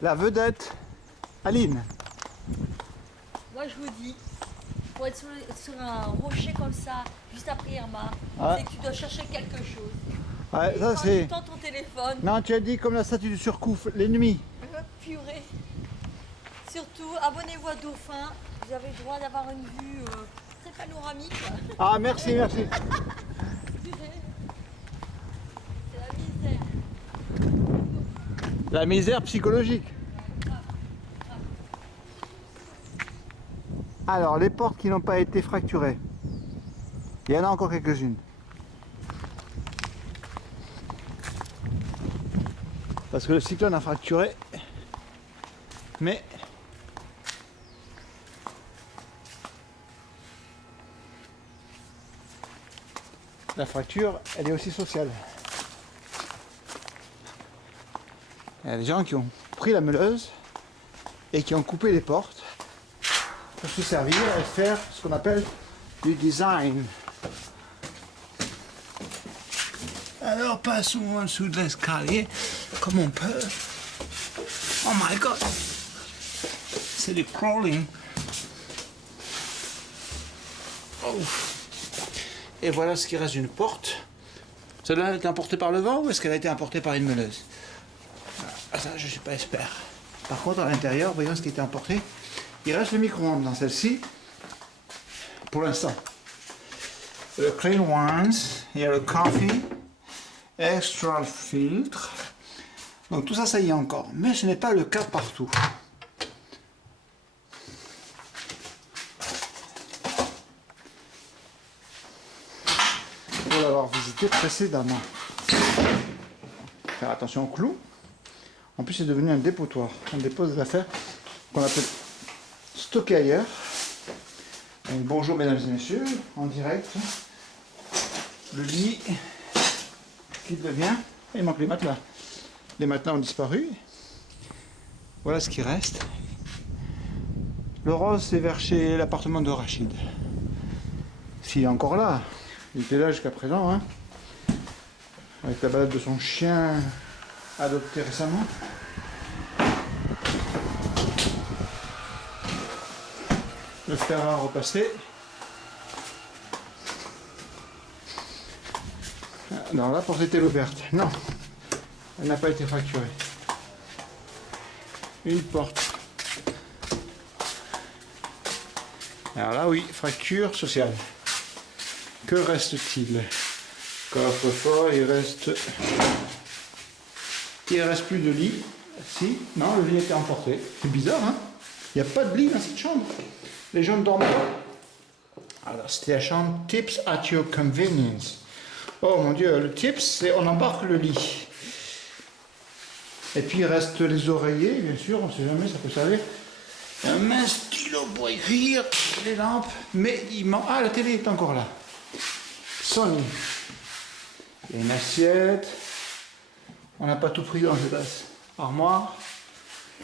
la vedette, Aline. Moi je vous dis, pour être sur un rocher comme ça, juste après Irma, Ouais. c'est que tu dois chercher quelque chose. Ouais, Et ça quand c'est... tu tends ton téléphone, Non, tu as dit comme la statue du Surcouf, l'ennemi. purée. Surtout, abonnez-vous à Dauphin, vous avez le droit d'avoir une vue très panoramique. Ah, merci, merci. C'est la misère. La misère psychologique. Alors, les portes qui n'ont pas été fracturées. Il y en a encore quelques-unes. Parce que le cyclone a fracturé. Mais la fracture, elle est aussi sociale. Il y a des gens qui ont pris la meuleuse et qui ont coupé les portes pour se servir et faire ce qu'on appelle du design. Alors passons en dessous de l'escalier comme on peut. Oh my god! C'est du crawling. Oh. Et voilà ce qui reste d'une porte. Celle-là a été importée par le vent ou est-ce qu'elle a été importée par une meuleuse? Ah, ça, je ne suis pas expert. Par contre, à l'intérieur, voyons ce qui a été importé. Il reste le micro-ondes dans celle-ci. Pour l'instant. Le clean ones, il y a le coffee, extra filtre. Donc tout ça, ça y est encore. Mais ce n'est pas le cas partout. Pour l'avoir visité précédemment. Faire attention aux clous. En plus, c'est devenu un dépotoir. On dépose des affaires qu'on appelle stocker ailleurs. Donc, bonjour mesdames et messieurs, en direct. Le lit qui devient. Il manque les matelas. Les matelas ont disparu. Voilà ce qui reste. Le rose, c'est vers chez l'appartement de Rachid. S'il est encore là. Il était là jusqu'à présent. Hein, avec la balade de son chien adopté récemment. Le fer à repasser. Alors la porte était ouverte. Non, elle n'a pas été fracturée. Une porte. Alors là, oui, fracture sociale. Que reste-t-il? Coffre-fort, il reste plus de lit. Si, non, le lit a été emporté. C'est bizarre, hein? Il n'y a pas de lit dans cette chambre. Les gens ne dorment pas. Alors, c'était la chambre Tips at your convenience. Oh mon Dieu, le tips, c'est on embarque le lit. Et puis, il reste les oreillers, bien sûr, on ne sait jamais, ça peut servir. Un mince stylo pour écrire, les lampes, mais il manque... Ah, la télé est encore là. Sony. Il y a une assiette. On n'a pas tout pris dans cette armoire.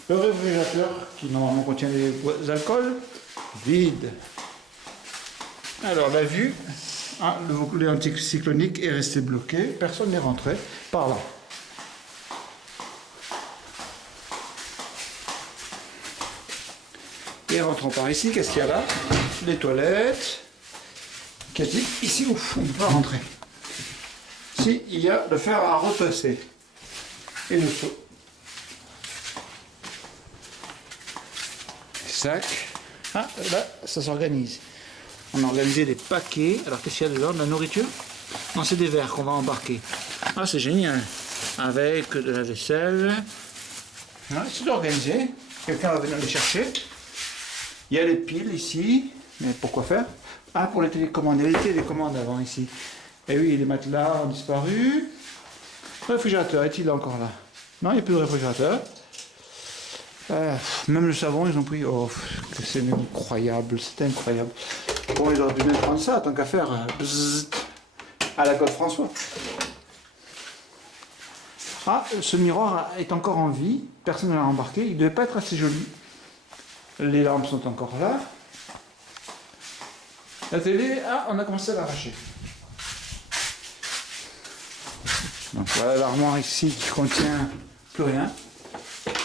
Le réfrigérateur, qui normalement contient des alcools, vide. Alors la vue, le volet anticyclonique est resté bloqué, personne n'est rentré par là. Et rentrons par ici, qu'est-ce qu'il y a là? Les toilettes. Qu'a-t-il ici? Ouf, on ne peut pas rentrer. Si, il y a le fer à repasser. Et le seau. Sac. Ah, là, ça s'organise. On a organisé des paquets. Alors, qu'est-ce qu'il y a dedans? De la nourriture? Non, c'est des verres qu'on va embarquer. Ah, c'est génial. Avec de la vaisselle. Ah, c'est organisé. Quelqu'un va venir les chercher. Il y a les piles ici. Mais pourquoi faire? Ah, pour les télécommandes. Il y avait des télécommandes avant ici. Et oui, les matelas ont disparu. Le réfrigérateur, est-il encore là? Non, il n'y a plus de réfrigérateur. Même le savon, ils ont pris. Oh, c'est incroyable, c'est incroyable. Bon, ils auraient dû bien prendre ça, tant qu'à faire. Bzzz, à la Côte François. Ah, ce miroir est encore en vie. Personne ne l'a embarqué. Il ne devait pas être assez joli. Les lampes sont encore là. La télé, ah, on a commencé à l'arracher. Donc voilà l'armoire ici qui contient plus rien.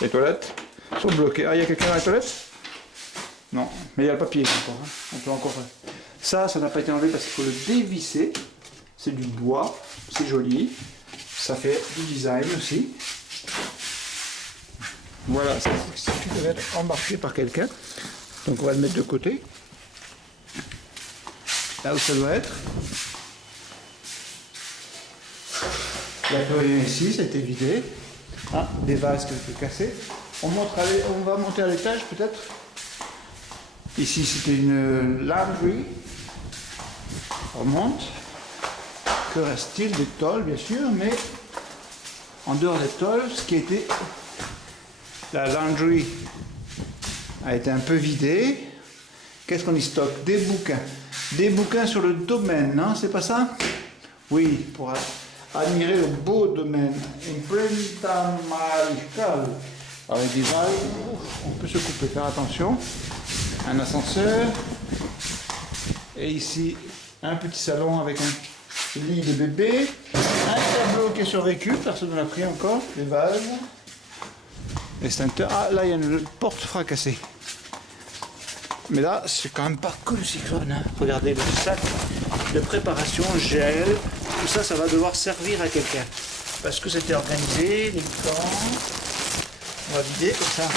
Les toilettes sont bloquées. Ah, il y a quelqu'un dans les toilettes? Non, mais il y a le papier encore. Hein. On peut encore. Ça n'a pas été enlevé parce qu'il faut le dévisser. C'est du bois, c'est joli. Ça fait du design aussi. Voilà, ça qui devait être embarqué par quelqu'un. Donc on va le mettre de côté. Là où ça doit être. L'aquarium ici, ça a été vidé. Ah, des vases qui ont été cassés. On va monter à l'étage peut-être. Ici c'était une laundry. On monte. Que reste-t-il des tôles bien sûr, mais en dehors des tôles, ce qui était la laundry a été un peu vidée. Qu'est-ce qu'on y stocke? Des bouquins. Des bouquins sur le domaine, non? C'est pas ça? Oui, pour admirer le beau domaine. Imprenta mariscal. Avec des valves, on peut se couper, faire attention. Un ascenseur. Et ici, un petit salon avec un lit de bébé. Un tableau qui a survécu, personne ne l'a pris encore. Des vases. Ah, là, il y a une porte fracassée. Mais là, c'est quand même pas que le cyclone. Hein. Regardez le sac de préparation, gel. Tout ça, ça va devoir servir à quelqu'un. Parce que c'était organisé, les gants. On va vider, comme ça,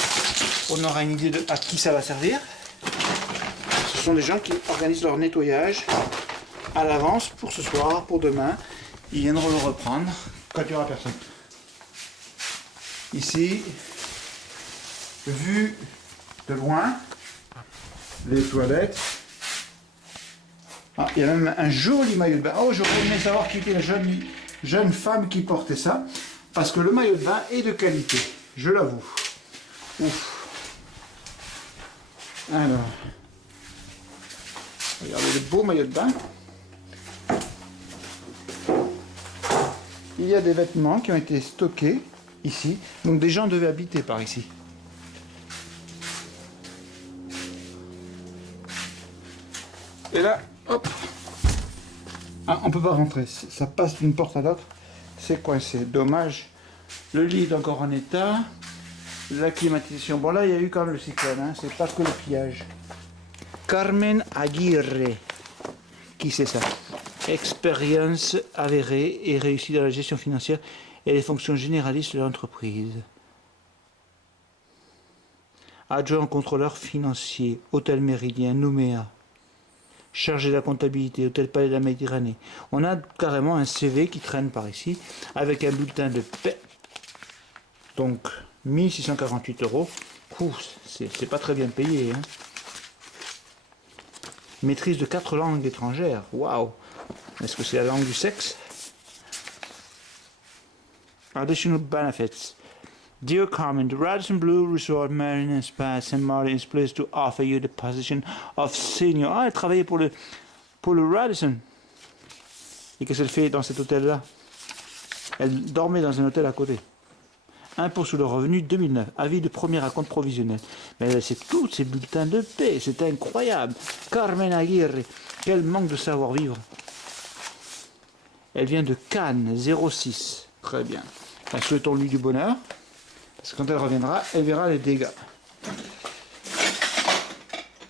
on aura une idée de à qui ça va servir. Ce sont des gens qui organisent leur nettoyage à l'avance pour ce soir, pour demain. Ils viendront le reprendre quand il n'y aura personne. Ici, vue de loin, les toilettes. Ah, il y a même un joli maillot de bain. Oh, j'aurais aimé savoir qui était la jeune femme qui portait ça. Parce que le maillot de bain est de qualité. Je l'avoue. Ouf. Alors. Regardez le beau maillot de bain. Il y a des vêtements qui ont été stockés ici. Donc des gens devaient habiter par ici. Et là, hop. Ah, on peut pas rentrer. Ça passe d'une porte à l'autre. C'est coincé. Dommage. Le lit est encore en état. La climatisation. Bon là, il y a eu quand même le cyclone. Hein. C'est pas que le pillage. Carmen Aguirre. Qui c'est ça? Expérience avérée et réussie dans la gestion financière et les fonctions généralistes de l'entreprise. Adjoint contrôleur financier, Hôtel Méridien, Nouméa. Chargé de la comptabilité, Hôtel Palais de la Méditerranée. On a carrément un CV qui traîne par ici, avec un bulletin de paie. Donc, 1648 €. C'est pas très bien payé. Hein. Maîtrise de 4 langues étrangères. Waouh! Est-ce que c'est la langue du sexe? Additional benefits. Dear Carmen, the Radisson Blue Resort Marine and Spa St. Martin is pleased to offer you the position of senior. Ah, elle travaillait pour le Radisson. Et qu'est-ce qu'elle fait dans cet hôtel-là? Elle dormait dans un hôtel à côté. Impôt sur le revenu 2009. Avis de premier acompte provisionnel. Mais c'est tous ces bulletins de paix. C'est incroyable. Carmen Aguirre. Quel manque de savoir-vivre. Elle vient de Cannes, 06. Très bien. Souhaitons-lui du bonheur. Parce que quand elle reviendra, elle verra les dégâts.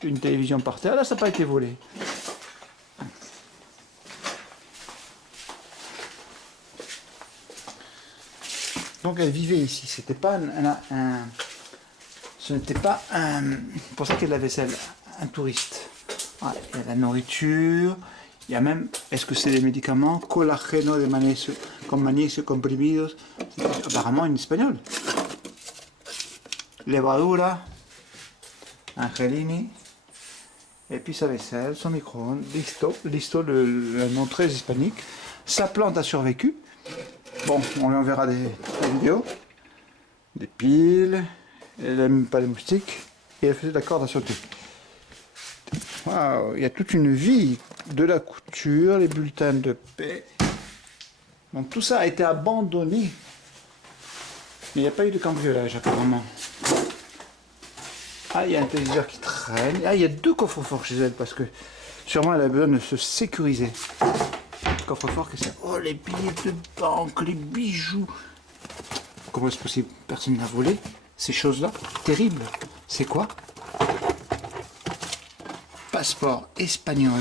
Une télévision par terre. Là, ça n'a pas été volé. Donc elle vivait ici. C'était pas ce n'était pas pour ça qu'il y a de la vaisselle. Un touriste. Ah, il y a la nourriture. Il y a même, est-ce que c'est des médicaments? Collageno de magnesio, comme magnesio comprimidos. Apparemment en espagnol. Levadura. Angelini. Et puis sa vaisselle, son micro-ondes. Listo, le nom très hispanique. Sa plante a survécu. Bon, on lui enverra des vidéos. Des piles. Elle n'aime pas les moustiques. Et elle faisait de la corde à sauter. Waouh, il y a toute une vie de la couture, les bulletins de paix. Donc tout ça a été abandonné. Mais il n'y a pas eu de cambriolage apparemment. Ah, il y a un téléviseur qui traîne. Ah, il y a 2 coffres-forts chez elle parce que sûrement elle a besoin de se sécuriser. Coffre-fort, qu'est-ce que c'est? Oh, les billets de banque, les bijoux. Comment est-ce possible? Personne n'a volé. ces choses-là. Terrible. C'est quoi? Passeport espagnol.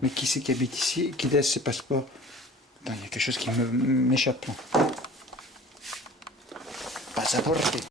Mais qui c'est qui habite ici et qui laisse ses passeports? Attends, il y a quelque chose qui m'échappe là. Passaporte.